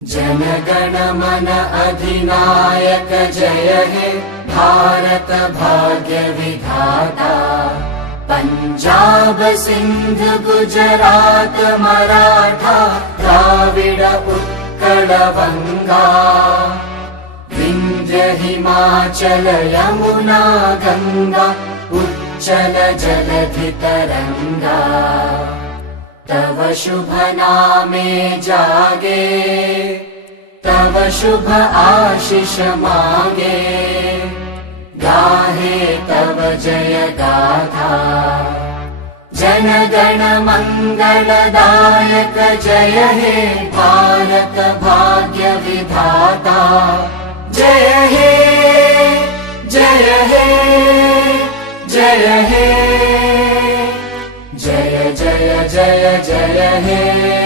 जनगण मन अधिनायक जय हे भारत भाग्य विधाता। पंजाब सिंध गुजरात मराठा द्राविड उत्कल बंगा। विंध्य हिमाचल यमुना गंगा उच्चल जलधि तरंगा। तव शुभ नामे जागे तव शुभ आशीष मागे। गाहे तव जय गाथा जनगण मंगलदायक जय हे भारत भाग्य विधाता। जय हे जय हे जय हे जय जय जय जय हे।